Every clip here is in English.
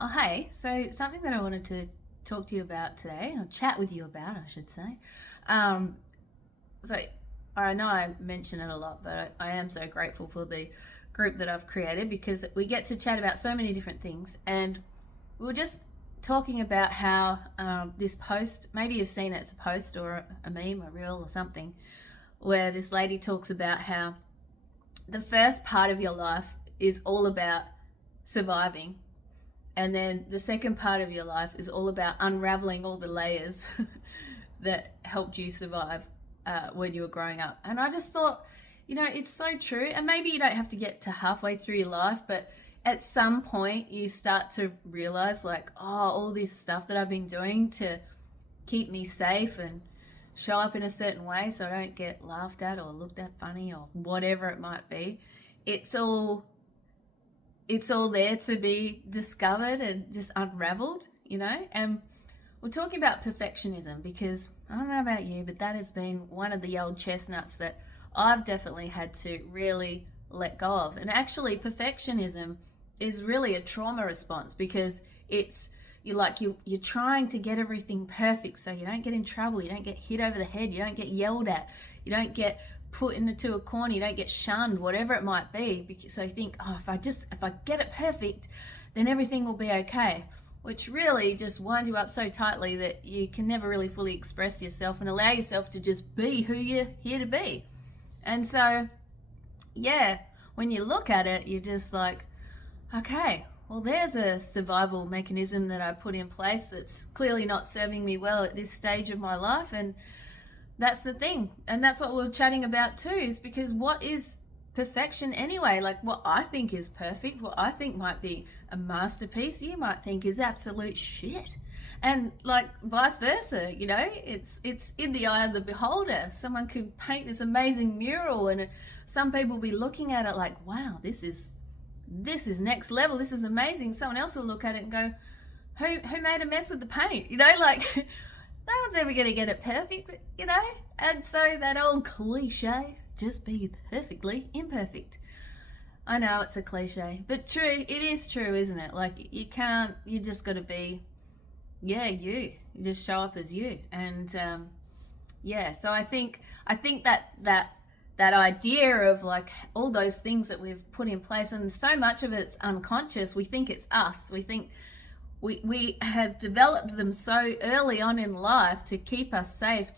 Oh, hey, so something that I wanted to talk to you about today, or chat with you about, I should say. Um, so I know I mention it a lot, but I am so grateful for the group that I've created because we get to chat about so many different things. And we were just talking about how this post, maybe you've seen it, it's a post or a meme, a reel or something, where this lady talks about how the first part of your life is all about surviving, and then the second part of your life is all about unraveling all the layers that helped you survive when you were growing up. And I just thought, it's so true. And maybe you don't have to get to halfway through your life, but at some point you start to realize, like, oh, all this stuff that I've been doing to keep me safe and show up in a certain way so I don't get laughed at or looked at funny or whatever it might be. It's all there to be discovered and just unraveled. And we're talking about perfectionism because I don't know about you, but that has been one of the old chestnuts that I've definitely had to really let go of. And actually, perfectionism is really a trauma response because you're trying to get everything perfect so you don't get in trouble, you don't get hit over the head, you don't get yelled at, you don't get put into a corner, you don't get shunned, whatever it might be. So you think, oh, if I get it perfect, then everything will be okay, which really just winds you up so tightly that you can never really fully express yourself and allow yourself to just be who you're here to be. And so, yeah, when you look at it, you're just like, okay, well, there's a survival mechanism that I put in place that's clearly not serving me well at this stage of my life. And that's the thing. And that's what we're chatting about too, is because what is perfection anyway? Like, what I think is perfect, what I think might be a masterpiece, you might think is absolute shit. And like vice versa, it's in the eye of the beholder. Someone could paint this amazing mural and some people will be looking at it like, wow, this is next level, this is amazing. Someone else will look at it and go, who made a mess with the paint? Like no one's ever going to get it perfect. And so that old cliche, just be perfectly imperfect. I know it's a cliche, but true, it is true, isn't it? Like, you just got to be, you just show up as you. And so I think that idea of like all those things that we've put in place, and so much of it's unconscious, we think it's us. We think we have developed them so early on in life to keep us safe,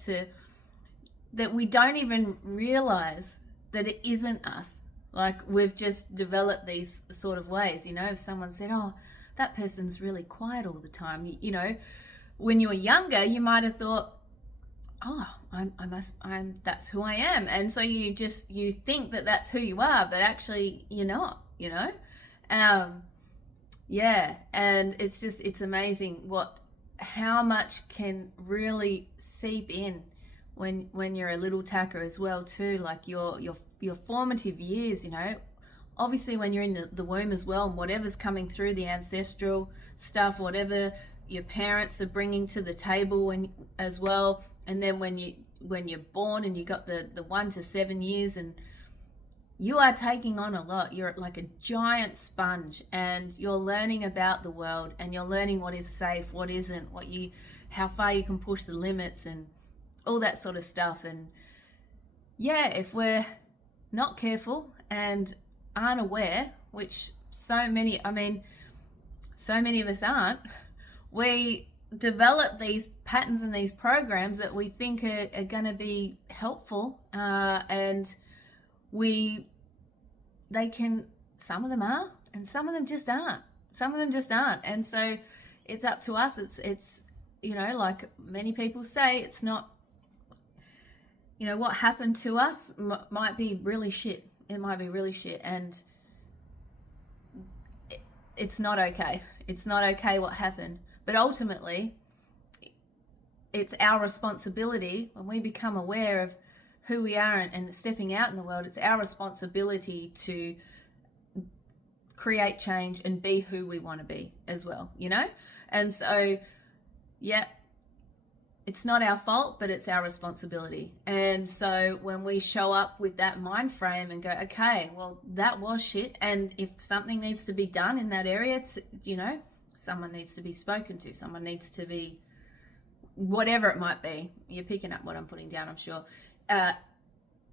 that we don't even realize that it isn't us. Like, we've just developed these sort of ways. If someone said, oh, that person's really quiet all the time, when you were younger, you might have thought, oh, that's who I am. And so you think that that's who you are, but actually you're not, and it's amazing how much can really seep in when you're a little tacker as well too, like your formative years, obviously when you're in the womb as well, and whatever's coming through the ancestral stuff, whatever your parents are bringing to the table as well, and then when you're born and you got the 1 to 7 years, and you are taking on a lot. You're like a giant sponge, and you're learning about the world, and you're learning what is safe, what isn't, how far you can push the limits, and all that sort of stuff. And if we're not careful and aren't aware, which so many of us aren't, we develop these patterns and these programs that we think are going to be helpful, and some of them are, and some of them just aren't. And so it's up to us. It's like many people say, it's not, what happened to us might be really shit. It might be really shit, and it's not okay. It's not okay what happened. But ultimately, it's our responsibility when we become aware of who we are and stepping out in the world. It's our responsibility to create change and be who we want to be as well, And so, it's not our fault, but it's our responsibility. And so when we show up with that mind frame and go, okay, well, that was shit, and if something needs to be done in that area, someone needs to be spoken to, someone needs to be, whatever it might be. You're picking up what I'm putting down, I'm sure.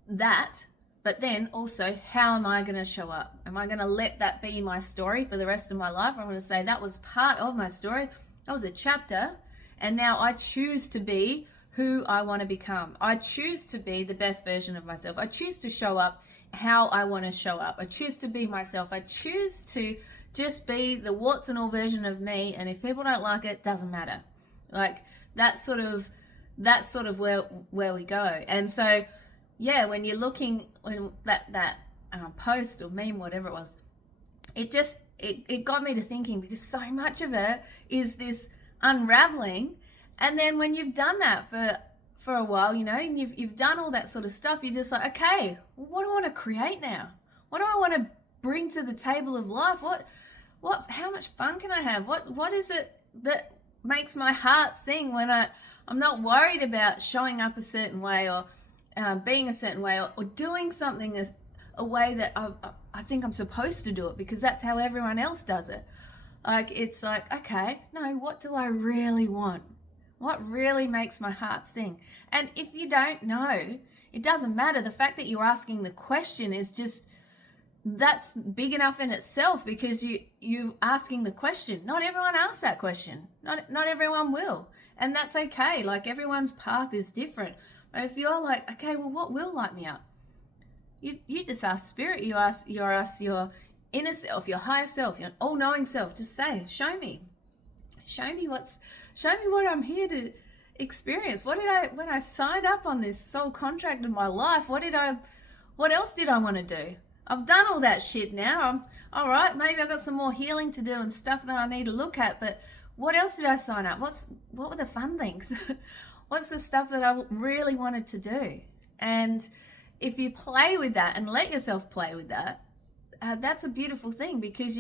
That, but then also, how am I going to show up? Am I going to let that be my story for the rest of my life? I'm going to say that was part of my story. That was a chapter. And now I choose to be who I want to become. I choose to be the best version of myself. I choose to show up how I want to show up. I choose to be myself. I choose to just be the warts and all version of me. And if people don't like it, doesn't matter. Like that's sort of where we go. And so, yeah, when you're looking, when that post or meme, whatever it was, it got me to thinking, because so much of it is this unraveling. And then when you've done that for a while, you know, and you've done all that sort of stuff, you're just like, okay, well, what do I want to create now? What do I want to bring to the table of life? How much fun can I have? What is it that makes my heart sing when I'm not worried about showing up a certain way, or being a certain way, or doing something a way that I think I'm supposed to do it because that's how everyone else does it. Like, it's like, okay, no, what do I really want? What really makes my heart sing? And if you don't know, it doesn't matter. The fact that you're asking the question is just, that's big enough in itself, because you asking the question. Not everyone asks that question. Not everyone will. And that's okay. Like, everyone's path is different. But if you're like, okay, well, what will light me up? You just ask spirit. You ask your inner self, your higher self, your all-knowing self. Just say, show me what I'm here to experience. When I signed up on this soul contract in my life, what else did I want to do? I've done all that shit now. I'm all right. Maybe I've got some more healing to do and stuff that I need to look at, but what else did I sign up? What were the fun things? What's the stuff that I really wanted to do? And if you play with that and let yourself play with that, that's a beautiful thing, because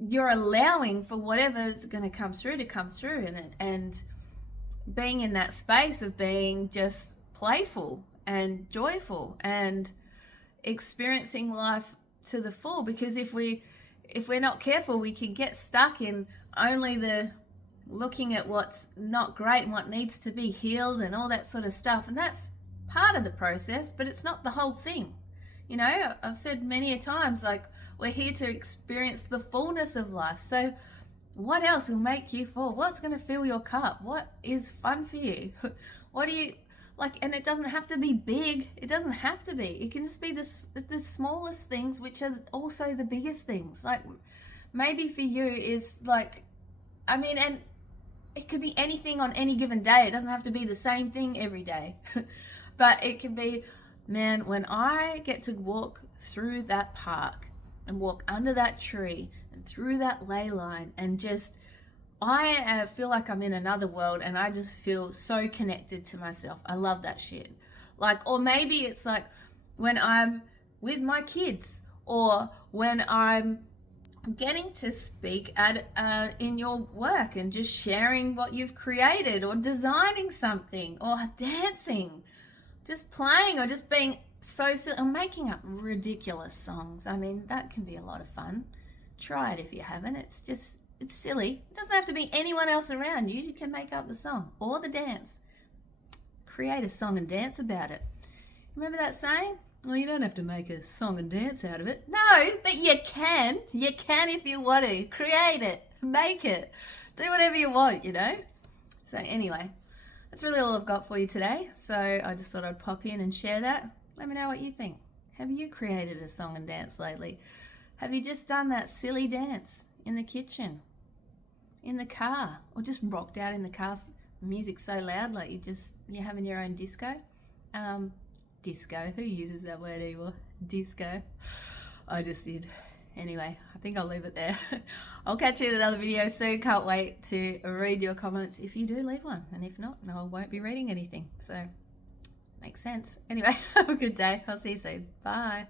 you're allowing for whatever's going to come through and being in that space of being just playful and joyful and experiencing life to the full. Because if we're not careful, we can get stuck in only the looking at what's not great and what needs to be healed and all that sort of stuff. And that's part of the process, but it's not the whole thing. You know, I've said many a times, like, we're here to experience the fullness of life. So what else will make you full? What's going to fill your cup? What is fun for you? What do you like? And it doesn't have to be big. It doesn't have to be. It can just be the smallest things, which are also the biggest things. Like, maybe for you is like, and it could be anything on any given day. It doesn't have to be the same thing every day. But it can be, man, when I get to walk through that park and walk under that tree and through that ley line, and just, I feel like I'm in another world, and I just feel so connected to myself. I love that shit. Like, or maybe it's like when I'm with my kids, or when I'm getting to speak at in your work and just sharing what you've created, or designing something, or dancing, just playing, or just being so silly, or making up ridiculous songs. I mean, that can be a lot of fun. Try it if you haven't. It's silly. It doesn't have to be anyone else around you. You can make up the song or the dance. Create a song and dance about it. Remember that saying? Well, you don't have to make a song and dance out of it. No, but you can. You can if you want to. Create it. Make it. Do whatever you want, you know? So anyway, that's really all I've got for you today. So I just thought I'd pop in and share that. Let me know what you think. Have you created a song and dance lately? Have you just done that silly dance in the kitchen, in the car, or just rocked out in the car, music so loud, like you're having your own disco? Disco, who uses that word anymore? Disco. I just did. Anyway, I think I'll leave it there. I'll catch you in another video soon. Can't wait to read your comments if you do leave one. And if not, no, I won't be reading anything. So, makes sense. Anyway, have a good day. I'll see you soon. Bye.